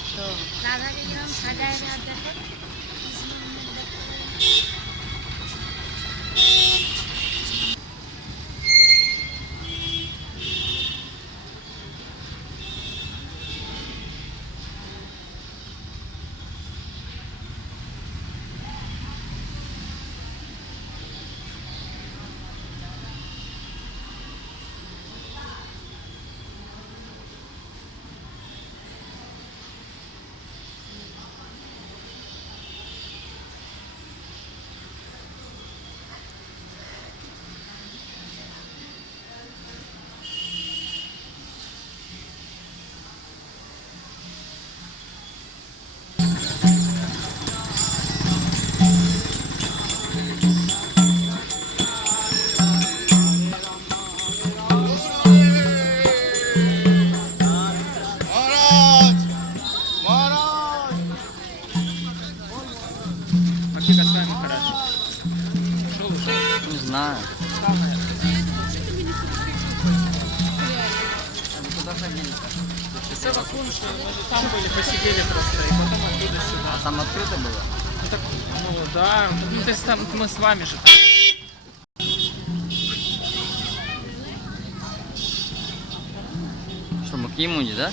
अच्छा राधा के ग्राम सजाए में आप देखो इसमें हमने देखो Не знаю. Куда ходили? Савакуншу, мы же там были, посидели просто, и потом оттуда сюда. А там открыто было? Ну, так, ну да, ну то есть там мы с вами же. Что, мы к Ямуне, да?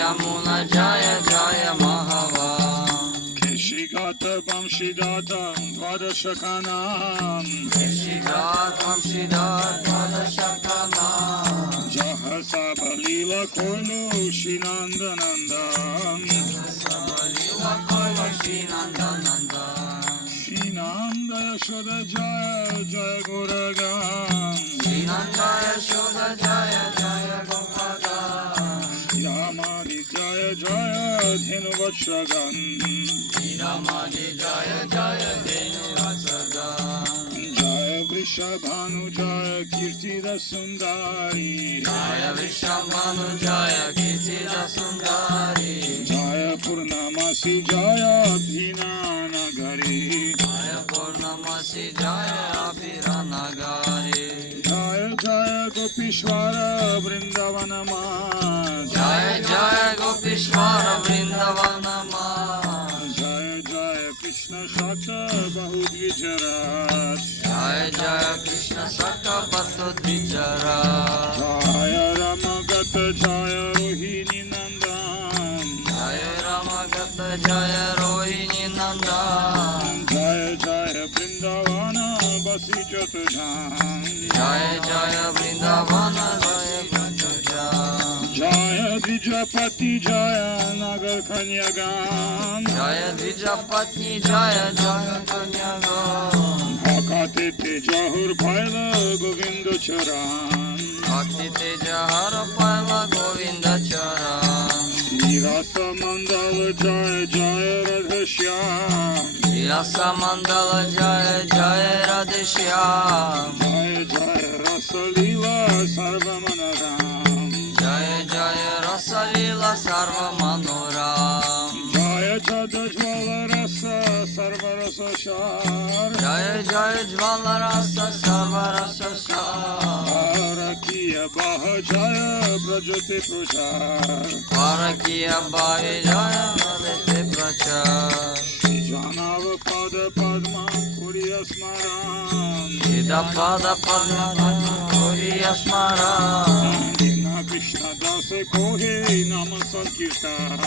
Ямуна Jaya Jaya Mahava Keshigata Vamshidata Dvadashakanam Keshigat Vamshidat Vadashakanam Jahasa Balila Koilo Shinandanandam Sabalila Koilo Shinandanandam Shinanda Yashoda Jaya Jaya Goragan Shinanda Yashoda Jaya Jaya Gopagan Yamani Jaya Jaya Dhenu Vatshagan Ramani Jaya Jaya Dhenu Vatshagan Jaya Vrishabhanu Jaya Kirtida Sundari Jaya Vishamanu Jaya Kirtida Sundari Jaya Purnamasi Jaya Abhina Nagari Jaya Purnamasi Jaya Abhira Nagari Jaya Jaya Gopishwara Vrindavanama Jaya Jaya Gopishwara Vrindavanama Jaya Jaya Krishna Shaka Bahudvijarat Jaya Jaya Krishna Saka Bhattudvijarat Jaya Ramagata Jaya Rohini Nandan Jaya Ramagata Jaya Rohini Nandan Jaya Jaya Vrindavana Basi Jatujhan Jaya Jaya Vrindavana Jaya Bhattudvijarat Jaya Dvijapati Jaya Nagar Kanyagan Jaya Dvijapatni Jaya Jaya Kanyagan Bhakate Tejahur Paila Govinda Charan Bhakti Teja Hara Paila Govinda Charan Rasa Mandala Jaya Jaya Radha Shyam Vilasa Mandala Jaya Jaya Radhe Shyam. Jaya Jaya Rasa Leela Sarva Manoram. Jaya Jaya Rasa Leela Sarva Manoram. Jaya Jada Jvala Rasa Sarva Rasa Shar. Jaya Jaya Jvala Rasa Sarva Rasa Shar. Parakiya Baha Jaya Brajate Prachar. Parakiya Bahi Jaya Radhe Prachar. Janava Pada Padma Kuriya Smaran. Sida Pada Padma Kuriya Smaran. Dina Krishna Dasa Kohe Nama Sankirtan.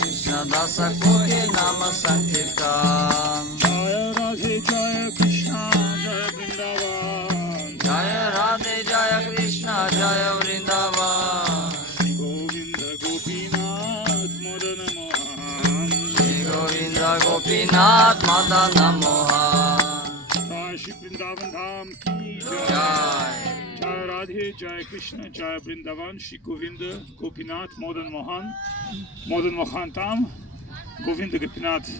Krishna Dasa Kohe Nama Sankirtan. Jaya Radhe Jaya Krishna Jaya Vrindavan. Jaya Radhe Jaya Krishna Jaya Vrindavan. Govinda Gopinath Madana Mohan. Govinda Gopinath Madana Mohan. Jai Shri Vrindavan Dham Ki Jai. Jai. Jai Radhe Jai Krishna Jai Vrindavan Shri Govinda Gopinath Madan Mohan. Madan Mohan там, Govinda Gopinath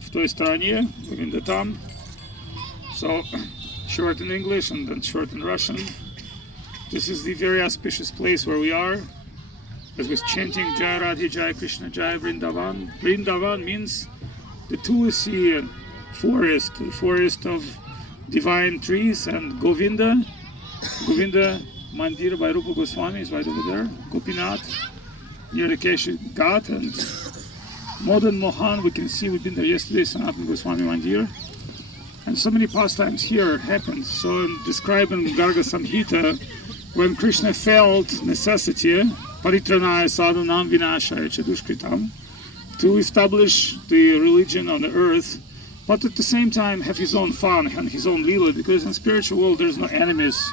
в той стороне, Govinda там. So short in English and then short in Russian. This is the very auspicious place where we are. As we're chanting Jai Radhe Jai Krishna Jai Vrindavan. Vrindavan means the Tulsi forest, the forest of divine trees, and Govinda Mandir by Rupa Goswami is right over there. Gopinath near the Keshi Ghat, and Madan Mohan we can see, we've been there yesterday, Sanatana Goswami Mandir. And so many pastimes here happened. So described in Garga Samhita, when Krishna felt necessity, Paritranaya Sadhanam Vinashaya Chadushkritam, to establish the religion on the earth, but at the same time have his own fun and his own lila, because in spiritual world there's no enemies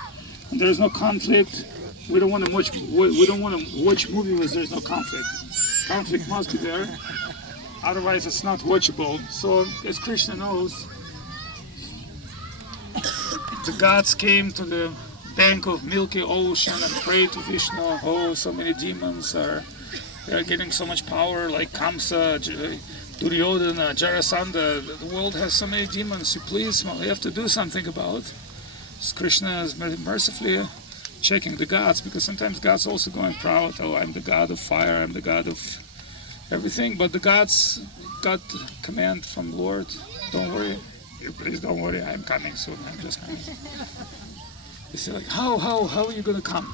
and there's no conflict. We don't want to watch movies where there's no conflict. Conflict must be there, otherwise it's not watchable. So as Krishna knows, the gods came to the bank of milky ocean and prayed to Vishnu. Oh, so many demons are getting so much power, like Kamsa, Duryodhana, Jarasandha. The world has so many demons. You please, well, you have to do something about. So Krishna is mercifully checking the gods, because sometimes gods also going proud. Oh, I'm the god of fire, I'm the god of everything. But the gods got command from Lord. Don't worry. You please don't worry. I'm coming soon. I'm just coming. They say like, how are you going to come?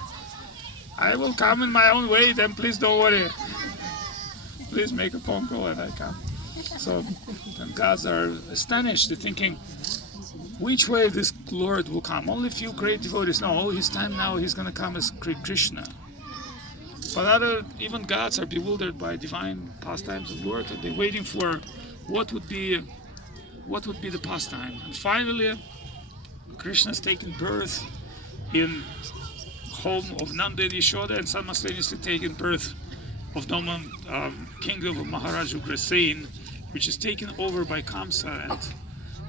I will come in my own way. Then please don't worry. Please make a phone call and I come. So then gods are astonished. They're thinking, which way this Lord will come? Only a few great devotees know, oh, his time now, he's going to come as Krishna. But even gods are bewildered by divine pastimes of Lord, and they're waiting for what would be the pastime. And finally, Krishna's taken birth in home of Nanda and Yashoda, and simultaneously taken birth of the kingdom of Maharaj Ugrasen, which is taken over by Kamsa, and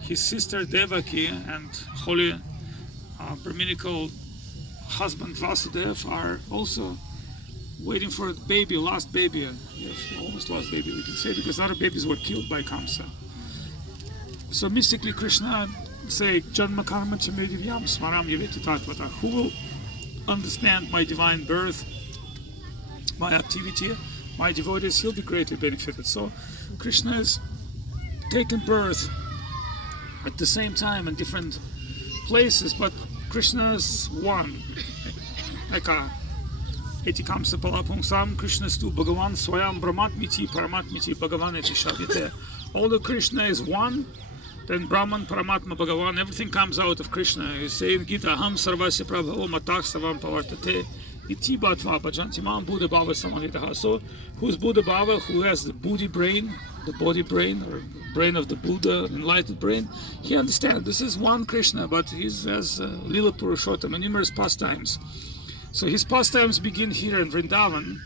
his sister Devaki and holy Brahminical husband Vasudev are also waiting for a baby, last baby, yes, almost last baby we can say, because other babies were killed by Kamsa. So mystically Krishna say, Janma karma chamedivyam smaram yaveti tatvata. Who will understand my divine birth, my activity, my devotees, he'll be greatly benefited. So Krishna is taken birth at the same time in different places, but Krishna is one. Eka eti kamsa palapum sam Krishna stu Bhagavan swayam brahmatmiti paramatmiti Bhagavan eti shavite. Although Krishna is one, then Brahman, Paramatma, Bhagavan, everything comes out of Krishna. He's saying Gita, Ham Sarvasya Prabhavo Matak Savam Pavartate Iti Bhatva Bhajantimam Buddha Bhava Samahitaha. So who's Buddha Bhava? Who has the Buddhi brain, the body brain, or brain of the Buddha, enlightened brain? He understands this is one Krishna, but he has Lila Purushottam and numerous pastimes. So his pastimes begin here in Vrindavan.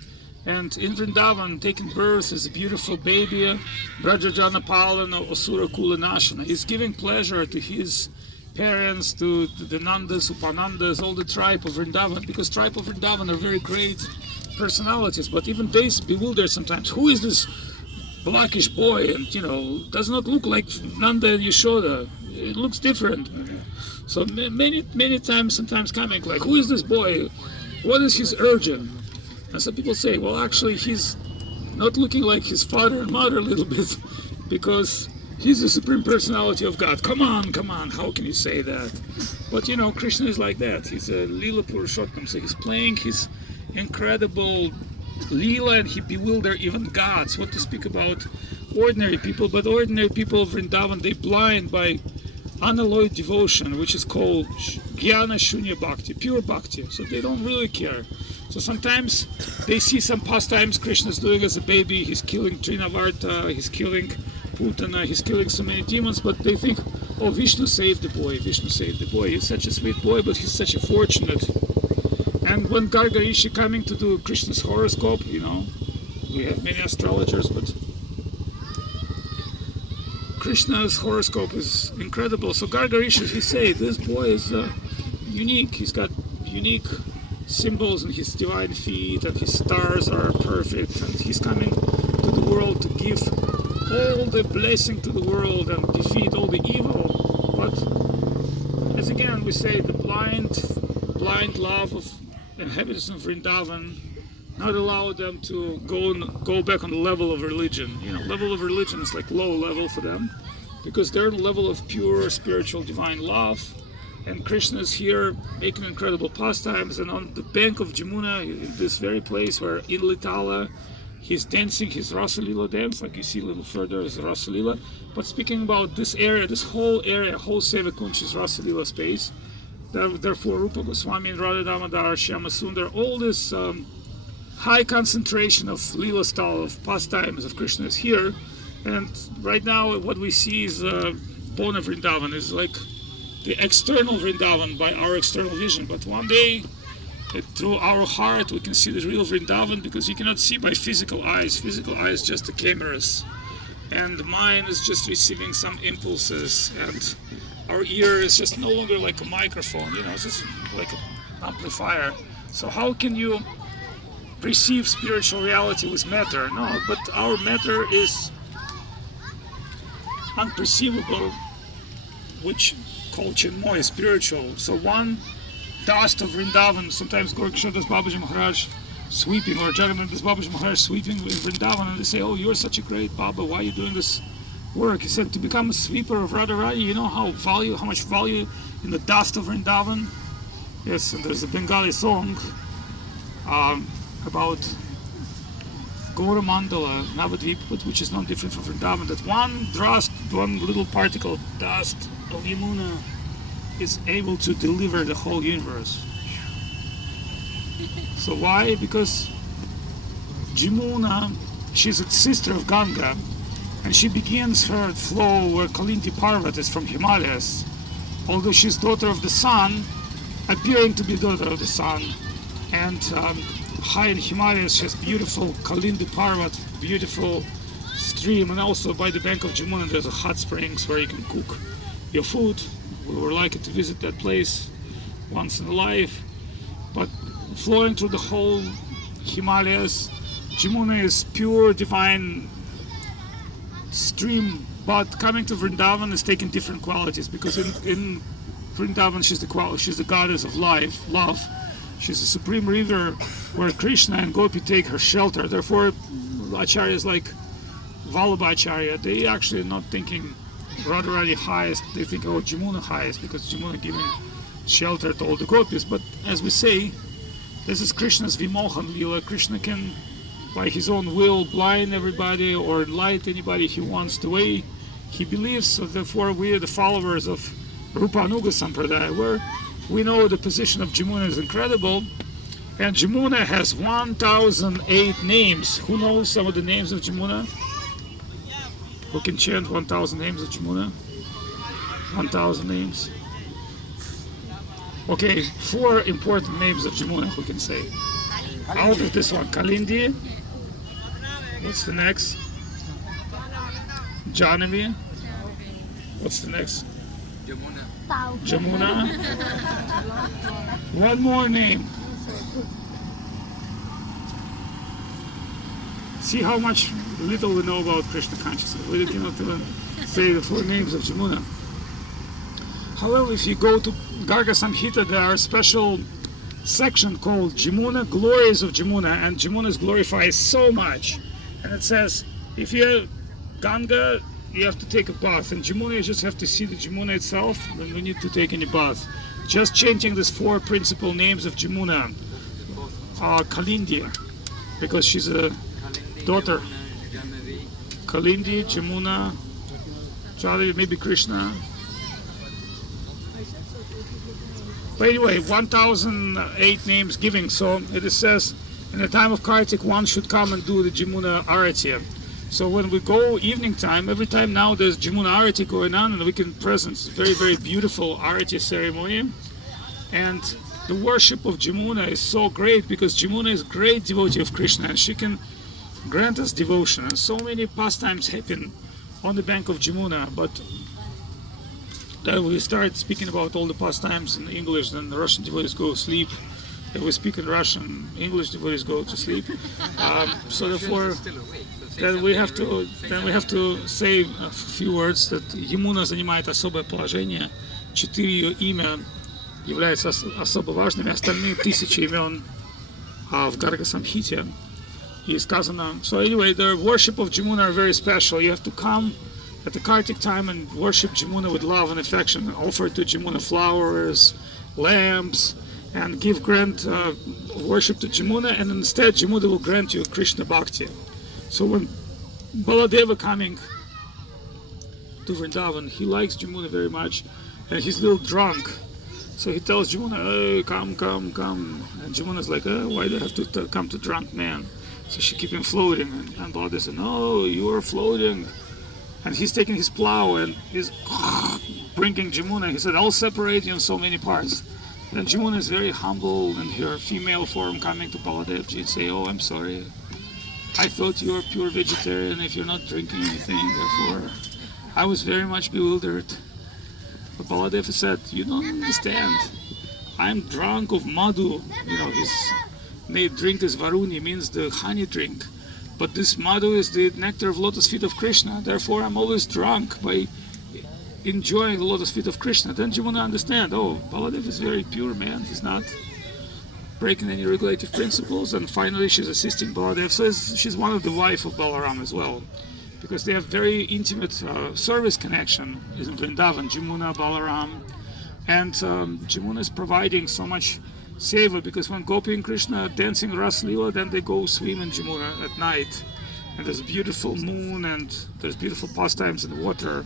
And in Vrindavan, taking birth as a beautiful baby, Brajajana Palana Osura Kula Nashana. He's giving pleasure to his parents, to the Nandas, Upanandas, all the tribe of Vrindavan, because tribe of Vrindavan are very great personalities, but even they bewilder sometimes. Who is this blackish boy, and does not look like Nanda and Yashoda. It looks different. So many times, sometimes coming like, who is this boy? What is his origin? And some people say, well, actually, he's not looking like his father and mother a little bit, because he's the Supreme Personality of God. Come on, how can you say that? But Krishna is like that. He's a Lila Purushottam, so he's playing his incredible Lila, and he bewilders even gods. What to speak about ordinary people? But ordinary people of Vrindavan, they blind by unalloyed devotion, which is called Jnana Shunya Bhakti, pure Bhakti. So they don't really care. So sometimes they see some pastimes Krishna's doing as a baby. He's killing Trinavarta, he's killing Putana, he's killing so many demons, but they think, oh, Vishnu saved the boy, he's such a sweet boy, but he's such a fortunate. And when Garga Rishi coming to do Krishna's horoscope, we have many astrologers, but Krishna's horoscope is incredible. So Garga Rishi, he say, this boy is unique, he's got unique symbols in his divine feet, and his stars are perfect, and he's coming to the world to give all the blessing to the world and defeat all the evil. But as again we say, the blind love of inhabitants of Vrindavan not allow them to go back on the level of religion. Level of religion is like low level for them, because they're the level of pure spiritual divine love. And Krishna is here making incredible pastimes, and on the bank of Jamuna, in this very place where in Litala he's dancing his Rasa Lila dance, like you see a little further is Rasa Lila. But speaking about this area, this whole area, whole Seva Kunj is Rasa Lila space. Therefore Rupa Goswami and Radha Damodar, Shyama Sundar, all this high concentration of Lila style of pastimes of Krishna is here. And right now what we see is Bona Vrindavan is like the external Vrindavan by our external vision, but one day through our heart we can see the real Vrindavan, because you cannot see by physical eyes. Physical eyes just the cameras, and the mind is just receiving some impulses, and our ear is just no longer like a microphone, it's just like an amplifier. So how can you perceive spiritual reality with matter? No, but our matter is unperceivable, which called Chinmoy, spiritual. So one dust of Vrindavan, sometimes Gorakshadas Babaji Maharaj sweeping, or Jagannatha Babaji Maharaj sweeping in Vrindavan, and they say, oh, you're such a great Baba, why are you doing this work? He said, to become a sweeper of Radharani, you know how much value in the dust of Vrindavan? Yes, and there's a Bengali song about Gaura Mandala, Navadvip, which is not different from Vrindavan, that one little particle of dust of Yamuna is able to deliver the whole universe. So why? Because Jamuna, she's a sister of Ganga, and she begins her flow where Kalindi Parvat is from Himalayas. Although she's daughter of the sun, appearing to be daughter of the sun, and high in Himalayas she has beautiful Kalindi Parvat, beautiful stream, and also by the bank of Jamuna there's a hot springs where you can cook your food. We would like to visit that place once in a life. But flowing through the whole Himalayas, Jamuna is pure divine stream, but coming to Vrindavan is taking different qualities, because in Vrindavan she's the goddess of life, love. She's the supreme river where Krishna and Gopi take her shelter. Therefore acharyas like Vallabha Acharya, they actually are not thinking Radharani highest, they think, oh, Jamuna highest, because Jamuna giving shelter to all the gopis. But as we say, this is Krishna's Vimohan Lila. Krishna can, by his own will, blind everybody or enlighten anybody he wants the way he believes. So therefore we are the followers of Rupa Anuga Sampradaya, where we know the position of Jamuna is incredible. And Jamuna has 1008 names. Who knows some of the names of Jamuna? Who can chant 1000 names of Jamuna? 1000 names. Okay, 4 important names of Jamuna who can say. Out of this one, Kalindi. What's the next? Janavi. What's the next? Jamuna. One more name. See how much little we know about Krishna consciousness. We cannot even say the 4 names of Jamuna. However, if you go to Garga Samhita, there are a special section called Jamuna, glories of Jamuna, and Jamuna is glorified so much. And it says, if you're Ganga, you have to take a bath, and Jamuna, you just have to see the Jamuna itself, then we need to take any bath. Just chanting these 4 principal names of Jamuna. Kalindi, because she's a daughter. Kalindi, Jamuna, Jali, maybe Krishna. But anyway, 1008 names giving. So it says, in the time of Kartik, one should come and do the Jamuna Arati. So when we go evening time, every time now there's Jamuna Arati going on, and we can present very, very beautiful Arati ceremony. And the worship of Jamuna is so great because Jamuna is a great devotee of Krishna, and she can grant us devotion. And so many pastimes happen on the bank of Jamuna, but that we start speaking about all the pastimes in English, then the Russian devotees go to sleep. If we speak in Russian, English devotees go to sleep. So therefore, then we have to say a few words that Ямуна занимает особое положение. 4 ее имя являются особо важными, остальные 1000 имен в Гарга Самхите. И сказано. So anyway, the worship of Jamuna are very special. You have to come at the Kartik time and worship Jamuna with love and affection. Offer to Jamuna flowers, lamps, and give grant worship to Jamuna, and instead Jamuna will grant you Krishna Bhakti. So when Baladeva coming to Vrindavan, he likes Jamuna very much, and he's a little drunk. So he tells Jamuna, hey, come. And Jamuna's like, why do I have to come to drunk man? So she keep him floating, and Baladeva said, no, you are floating. And he's taking his plow and he's bringing Jamuna. He said, I'll separate you in so many parts. And Jamuna is very humble in her female form coming to Baladev. She'd say, oh, I'm sorry. I thought you were pure vegetarian if you're not drinking anything. Therefore, I was very much bewildered. But Baladev said, you don't understand. I'm drunk of madhu. You know, his drink is varuni, means the honey drink. But this madhu is the nectar of lotus feet of Krishna. Therefore, I'm always drunk by enjoying the lotus feet of Krishna. Then Jamuna understand, oh, Baladev is very pure man. He's not breaking any regulative principles. And finally, she's assisting Baladev. So she's one of the wife of Balaram as well, because they have very intimate service connection in Vrindavan, Jamuna, Balaram. And Jamuna is providing so much seva, because when Gopi and Krishna are dancing Ras Leela, then they go swim in Jamuna at night. And there's a beautiful moon, and there's beautiful pastimes in the water.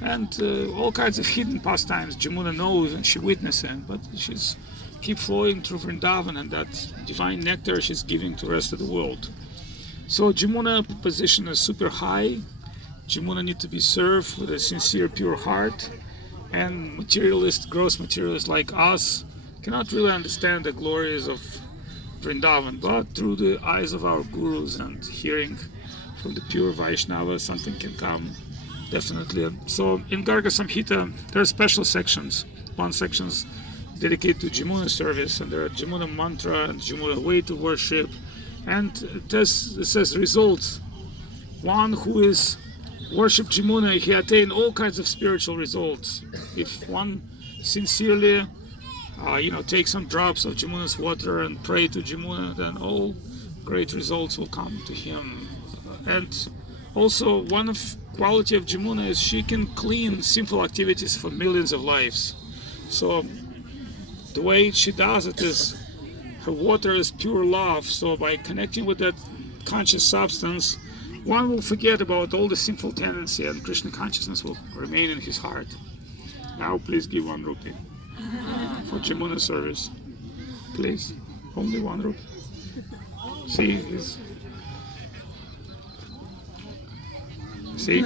And all kinds of hidden pastimes Jamuna knows and she witnesses, but she's keep flowing through Vrindavan, and that divine nectar she's giving to the rest of the world. So Jamuna position is super high. Jamuna need to be served with a sincere, pure heart. And gross materialists like us cannot really understand the glories of Vrindavan, but through the eyes of our gurus and hearing from the pure Vaishnava, something can come, definitely. So in Garga Samhita, there are special sections. One section is dedicated to Jamuna service, and there are Jamuna mantra and Jamuna way to worship. And it says results. One who is worship Jamuna, he attain all kinds of spiritual results. If one sincerely take some drops of Jamuna's water and pray to Jamuna, then all great results will come to him. And also, one of quality of Jamuna is she can clean sinful activities for millions of lives. So the way she does it is her water is pure love. So by connecting with that conscious substance, one will forget about all the sinful tendency, and Krishna consciousness will remain in his heart. Now please give 1 rupee for Jamuna service. Please. Only 1 rupee. See?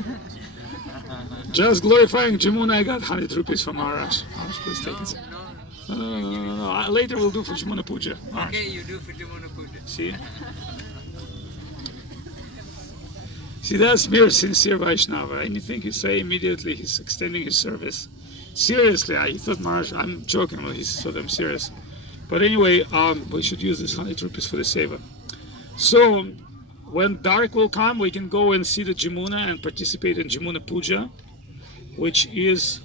Just glorifying Jamuna, I got 100 rupees from Maharaj. Maharaj, please take it. No. Later we'll do for Jamuna Puja. Maharaj. Okay, you do for Jamuna Puja. See, that's mere sincere Vaishnava. Anything he say, immediately he's extending his service. Seriously, I thought Maharaj, I'm joking, but he thought I'm serious. But anyway, we should use this 100 rupees for the seva. So, when dark will come, we can go and see the Jamuna and participate in Jamuna Puja, which is,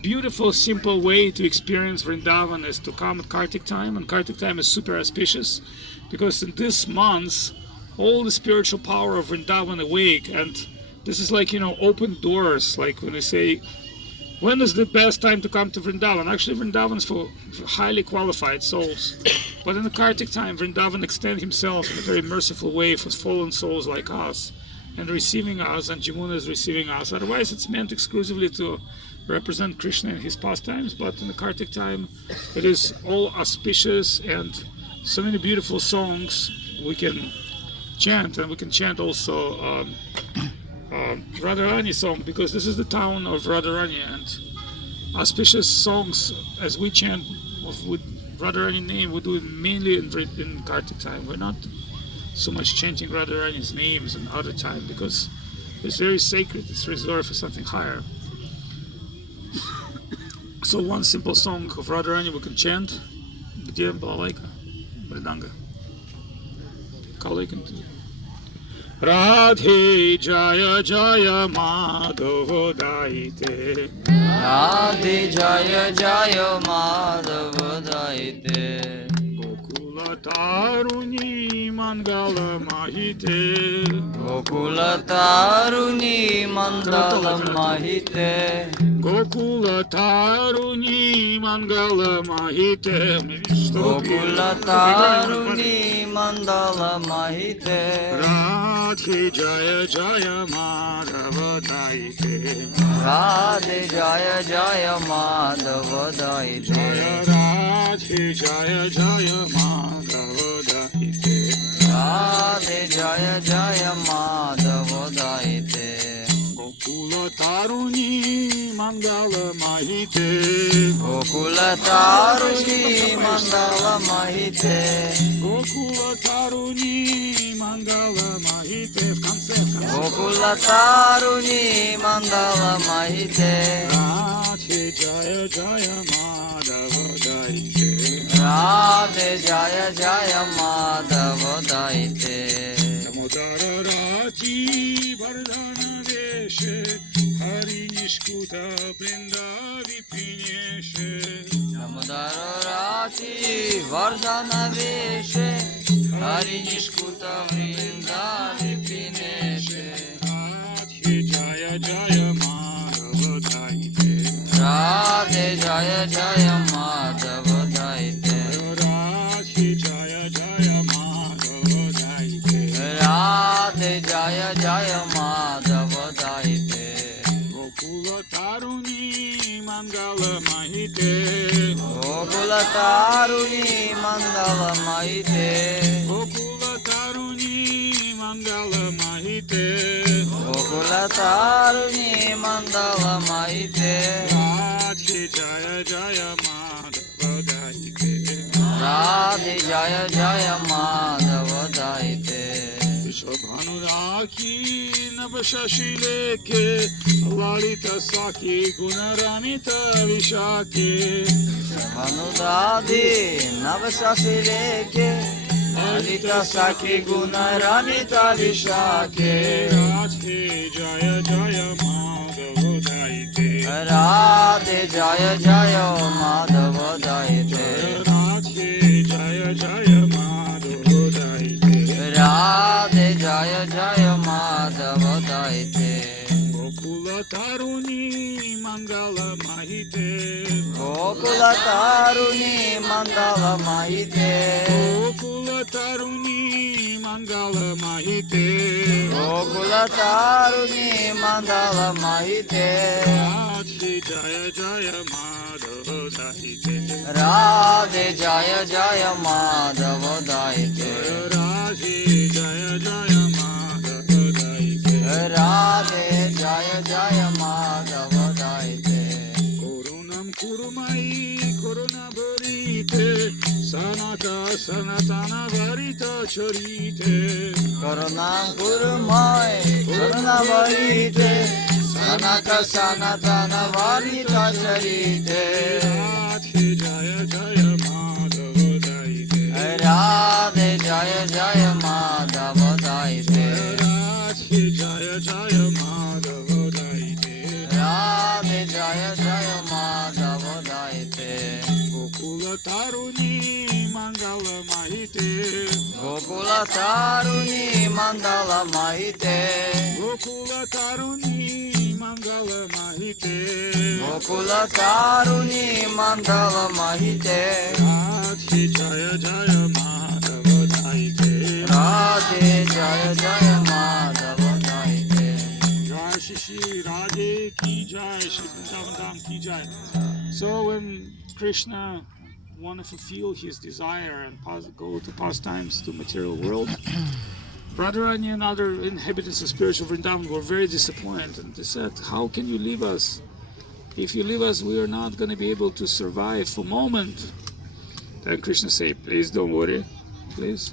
beautiful, simple way to experience Vrindavan is to come at Kartik time. And Kartik time is super auspicious because in this month, all the spiritual power of Vrindavan awake, and this is like, open doors, like when they say, when is the best time to come to Vrindavan? Actually, Vrindavan is for highly qualified souls. But in the Kartik time, Vrindavan extends himself in a very merciful way for fallen souls like us, and receiving us, and Jamuna is receiving us. Otherwise, it's meant exclusively to represent Krishna in his pastimes, but in the Kartik time, it is all auspicious, and so many beautiful songs we can chant, and we can chant also Radharani song, because this is the town of Radharani, and auspicious songs as we chant with Radharani name, we do it mainly in Kartik time. We're not so much chanting Radharani's names in other time because it's very sacred, it's reserved for something higher. So one simple song of Radharani we can chant. Где балалайка? Мриданга. Калайкин. Radhe Jaya Jaya Madhava Daite. Radhe Jaya Jaya Madhava Daite. Gokula Taruni Mangala Mahite. Gokula Taruni Mandala Mahite. Gokula Taruni Mangala Mahite. Gokula Taruni Mandala Mahite. Radhe Jaya Jaya Madhava Daite. Radhe Jaya Jaya Madhava Daite. Radhe Jaya Jaya Madhava Daite. Radhe Jaya Jaya Madhava Daite. Gokula Taruni Mangala Mahite. Gokula Taruni Mandala Mahite. Gokula Taruni Mangala Mahite. Gokula Taruni Mandala Mahite. Radhe Jaya Jaya Madhava Daite. Radhe Jaya Jaya Madhava Daite. Damodara Rati Vardhana Veshe Hari Nishkuta Brinda Vipineshe. Damodara Rati Vardhana Veshe Hari Nishkuta Brinda Vipineshe. Radhe Jaya Jaya Madhava Daite. Radhe Jaya Jaya Madhava Daite. Radhe Jaya Jaya Madhava Daite. Radhe Jaya Jaya Madhava Daite. Gokula Taruni Mangala Mahite. Gokula Taruni Mandala Mahite. Gokula Taruni Mangala Mahite. Gokula Taruni Mandala Mahite. Radhe Jaya Jaya Madhava Daite. Radhe Jaya Jaya Madhava Daite. Vishwabhanuraki Navashashileke Lalita Saki Gunaramita Vishake. Manudadi Navasashileke Lalita Saki Gunaramita Vishake. Radhe Jaya Jaya Madhava Daite. Radhe Jaya Jaya Madhava Daite. Radhe Jaya Jaya Madhava Daite. Radhe Jaya Jaya Madhava Daite. Gokula Taruni Mangala Mahite. Gokula Taruni Mandala Mahite. Gokula Taruni Mangala Mahite. Gokula Taruni Mandala Mahite. Radhe Jaya Jaya Madhava Daite. Radhe Jaya Jaya Madhava Daite. Radhe Jaya Jaya Madhava Daite. Radhe Jaya Jaya Madhava Daite. Korunam Kurumai Koruna Bharite. Sanata Sanatana Varita Charite. Karunam Kurumai Karuna Varite. Sanaka Sanatana Varita Charite. Radhe Jaya Jaya Madhava Daite. Radhe Jaya Jaya Madhava daite. Radhe Jaya Jaya Madhava daite. Radhe Jaya Jaya Madhava daite. Gokula Taruni Mangala Mahite. Gokula Taruni Mandala Mahite. Gokula Taruni Mangala Mahite. Gokula Taruni Mandala Mahite. Radhe Jaya Jaya Madhava daite. Radhe Jaya Jaya Madhava daite. Jai Shri Shri Radhe Ki Jai, Shri Vrindavan Dham Ki Jai. So when Krishna wanted to fulfill his desire and go to pastimes to material world, Radharani and other inhabitants of spiritual Vrindavan were very disappointed, and they said, how can you leave us? If you leave us, we are not going to be able to survive for a moment. Then Krishna said, please don't worry, please.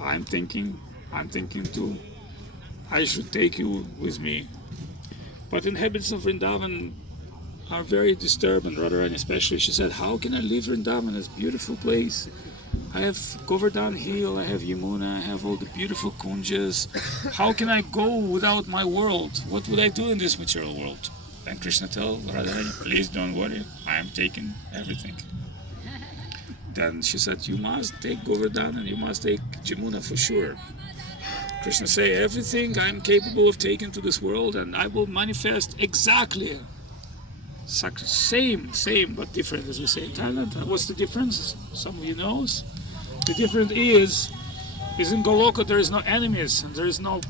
I'm thinking too. I should take you with me. But inhabitants of Vrindavan are very disturbed, and Radharani especially. She said, how can I leave Vrindavan, this beautiful place? I have Govardhan Hill, I have Yamuna, I have all the beautiful kunjas. How can I go without my world? What would I do in this material world? Then Krishna tells Radharani, please don't worry, I am taking everything. Then she said, you must take Govardhan and you must take Jamuna for sure. Krishna say, everything I am capable of taking to this world, and I will manifest exactly same but different, as we say in Thailand. What's the difference? Some of you knows. The difference is in Goloka there is no enemies and there is no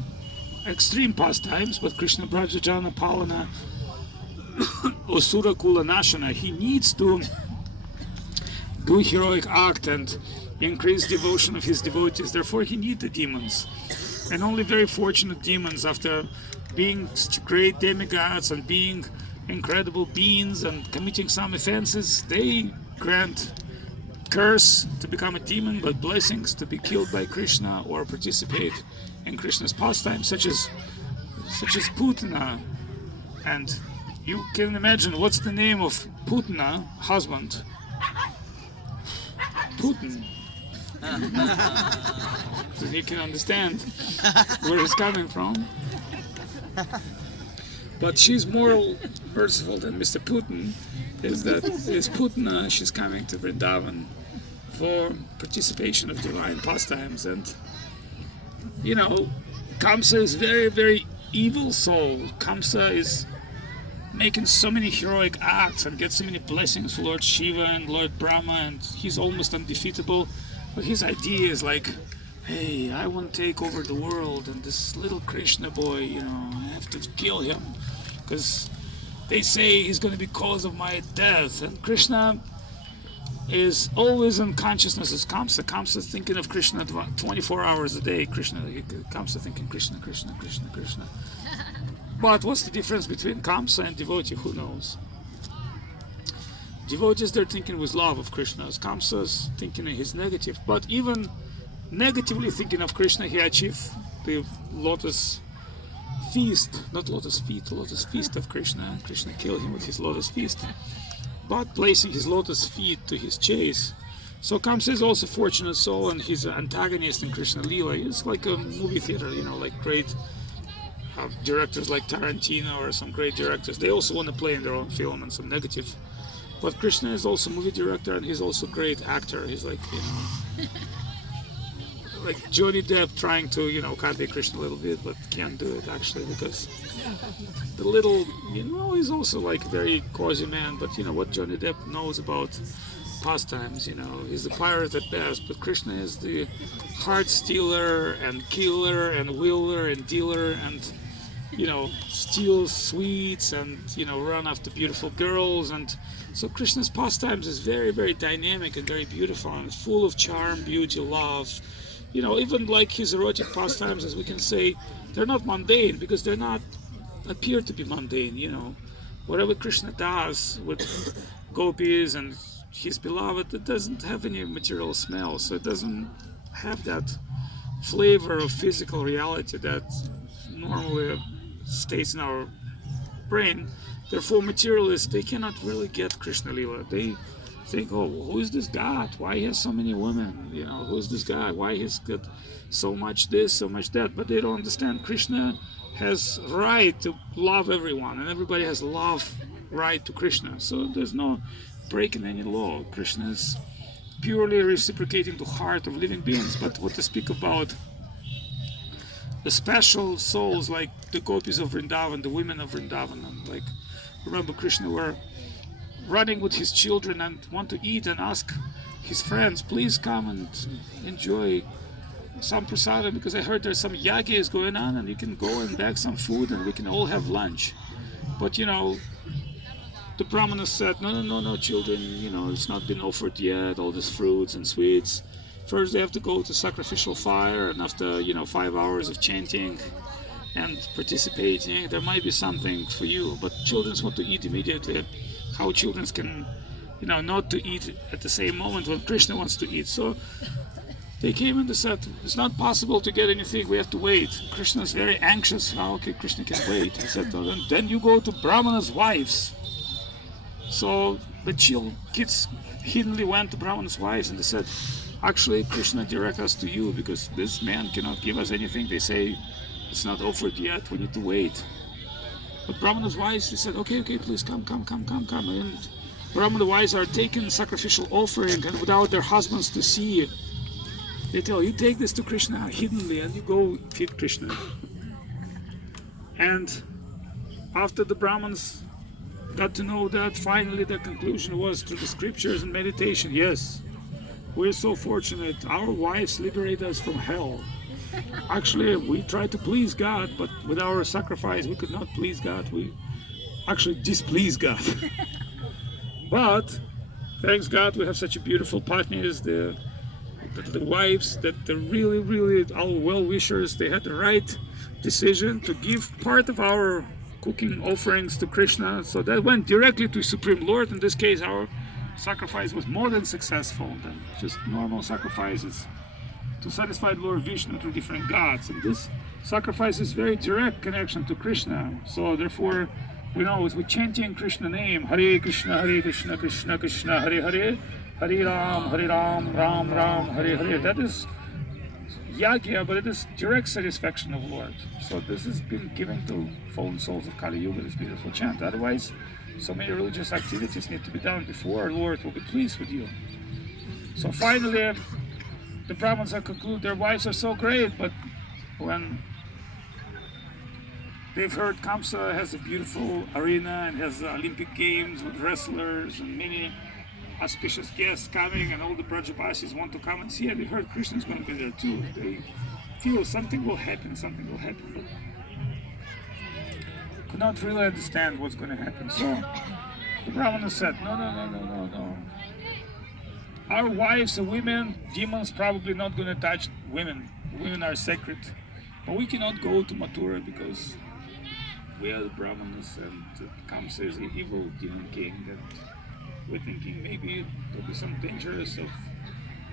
extreme pastimes, but Krishna Brajajana Palana Osura Kula Nashana, he needs to do heroic act and increase devotion of his devotees. Therefore he needs the demons. And only very fortunate demons, after being great demigods and being incredible beings and committing some offenses, they grant curse to become a demon, but blessings to be killed by Krishna or participate in Krishna's pastimes, such as Putana. And you can imagine what's the name of Putana, husband? Putin. So you can understand where he's coming from. But she's more merciful than Mr. Putin. Is Putana, she's coming to Vrindavan for participation of divine pastimes. And you know, Kamsa is very, very evil soul. Kamsa is making so many heroic acts and gets so many blessings from Lord Shiva and Lord Brahma, and he's almost undefeatable. But his idea is like, hey, I want to take over the world, and this little Krishna boy, you know, I have to kill him because they say he's going to be cause of my death. And Krishna is always in consciousness as Kamsa. Kamsa is thinking of Krishna 24 hours a day. Kamsa thinking Krishna, Krishna, Krishna, Krishna. But what's the difference between Kamsa and devotee? Who knows? Devotees, they're thinking with love of Krishna. Kamsa's thinking in his negative. But even negatively thinking of Krishna, he achieved the lotus feast, not lotus feet, lotus feast of Krishna. Krishna killed him with his lotus feast, but placing his lotus feet to his chase. So Kamsa is also a fortunate soul, and he's an antagonist in Krishna Lila. It's like a movie theater, you know, like great directors like Tarantino or some great directors. They also want to play in their own film and some negative. But Krishna is also a movie director, and he's also a great actor. He's like, you know, like Johnny Depp trying to, you know, copy Krishna a little bit, but can't do it actually, because the little, you know, he's also like a very cozy man. But you know what Johnny Depp knows about pastimes, you know, he's a pirate at best, but Krishna is the heart stealer and killer and wheeler and dealer, and you know, steals sweets and, you know, run after beautiful girls. And so Krishna's pastimes is very, very dynamic and very beautiful and full of charm, beauty, love. You know, even like his erotic pastimes, as we can say, they're not mundane, because they're not appear to be mundane. You know, whatever Krishna does with gopis and his beloved, it doesn't have any material smell, so it doesn't have that flavor of physical reality that normally stays in our brain. Therefore, materialists, they cannot really get Krishna Lila. They think, oh, who is this God? Why he has so many women? You know, who is this guy? Why he's got so much this, so much that? But they don't understand. Krishna has right to love everyone, and everybody has love right to Krishna. So there's no breaking any law. Krishna is purely reciprocating the heart of living beings. But what to speak about the special souls like the gopis of Vrindavan, the women of Vrindavan, and like remember Krishna were running with his children and want to eat and ask his friends, please come and enjoy some prasadam, because I heard there's some yagya going on and you can go and bag some food and we can all have lunch. But you know, the brahmanas said, no, children, you know, it's not been offered yet, all these fruits and sweets. First they have to go to sacrificial fire, and after, you know, 5 hours of chanting and participating, there might be something for you. But children want to eat immediately. How children can, you know, not to eat at the same moment when Krishna wants to eat. So they came and they said, it's not possible to get anything, we have to wait. Krishna is very anxious. How okay, Krishna can wait. He said, well, then you go to Brahmana's wives. So the kids hiddenly went to Brahmana's wives and they said, actually Krishna direct us to you because this man cannot give us anything. They say it's not offered yet, we need to wait. But Brahmana's wives, they said, okay, please come. And Brahmana's wives are taking sacrificial offering, and without their husbands to see, they tell, you take this to Krishna hiddenly and you go feed Krishna. And after the Brahmins got to know that, finally their conclusion was through the scriptures and meditation, yes, we're so fortunate, our wives liberate us from hell. Actually, we try to please God, but with our sacrifice, we could not please God. We actually displease God. But thanks God, we have such a beautiful partners, the wives, that they're really our well-wishers. They had the right decision to give part of our cooking offerings to Krishna. So that went directly to Supreme Lord. In this case, our sacrifice was more than successful than just normal sacrifices to satisfy Lord Vishnu through different gods. And this sacrifice is very direct connection to Krishna. So therefore, we know as we're chanting Krishna name, Hare Krishna, Krishna Krishna, Hare Hare, Hare Ram, Ram Ram, Hare Hare. That is yagya, but it is direct satisfaction of Lord. So this has been given to fallen souls of Kali Yuga, this beautiful chant. Otherwise, so many religious activities need to be done before our Lord will be pleased with you. So finally, the Brahmins have concluded their wives are so great, but when they've heard Kamsa has a beautiful arena and has Olympic Games with wrestlers and many auspicious guests coming, and all the Brajabasis want to come and see it, they heard Krishna is going to be there too. They feel something will happen, but could not really understand what's going to happen. So the Brahmana said, no. Our wives and women, demons probably not going to touch women. Women are sacred. But we cannot go to Mathura because we are the Brahmanas, and Kamsa is the evil demon king, and we're thinking maybe there'll be some dangers of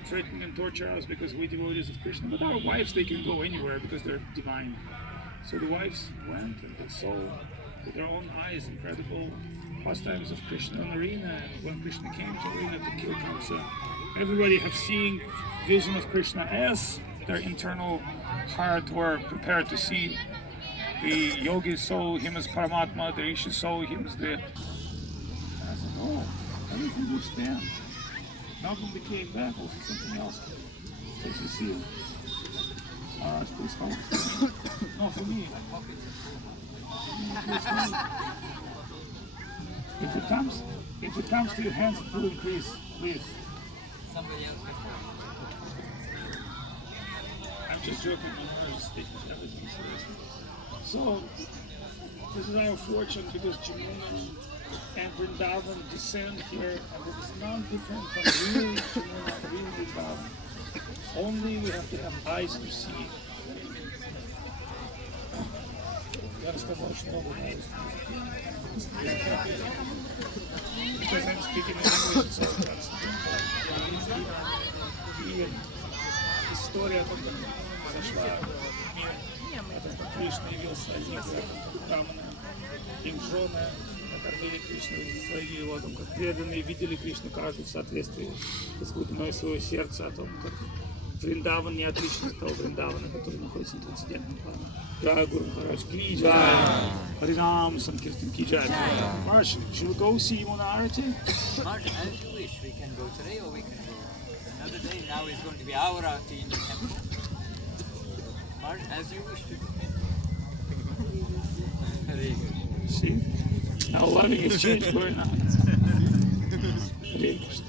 threatening and torture us because we're devotees of Krishna. But our wives, they can go anywhere because they're divine. So the wives went and they saw with their own eyes incredible pastimes of Krishna in the arena. And when Krishna came to the arena to kill Kamsa, everybody have seen vision of Krishna as their internal heart were prepared to see. The yogis saw him as Paramatma, the rishis saw him as the... And I said, oh, I don't understand. Now when they came back, also something else. As you see, please hold. No, for me. If it comes to your hands, it will increase, please. Somebody else. I'm just joking, I'm just taking everything seriously. So, this is our fortune because Jamuna and Vrindavan descend here, and it is none different from real Jamuna, real Vrindavan. Only we have to have eyes to see. Я рассказал, что because I'm speaking in English, so that's и история, как зашла в мир, это как Кришна явился один, Брамана, их жены, кормили Кришну, свои его там как преданные, видели Кришну каждый в соответствии с глубиной своего сердца, о том, как Вриндаван не отличен от того Вриндавана, который находится на трансцендентном плане. Джай Гуру Махарадж ки джай, Парикрама Санкиртан ки джай. Marsh, should we go see Yamuna Arati? March, as you wish, we can go today or we can go another day. Now is going to be our arati in the temple. March, as you wish to. Hare Krishna. See? Now loving exchange going on. Hare Krishna.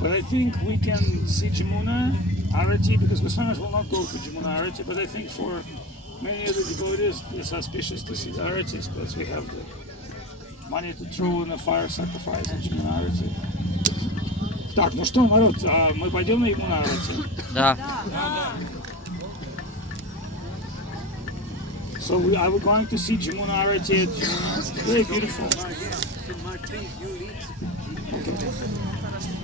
But I think we can see Jamuna Arati because Goswami will not go to Jamuna Arati, but I think for many of the devotees it's auspicious to see the Aratis because we have the money to throw in a fire sacrifice in Jamuna Arati. Так, ну что, народ, мы пойдем на Ямуна Арати? Да. So are we going to see Jamuna Arati at Jamuna? Very beautiful. March, please, you lead. Okay.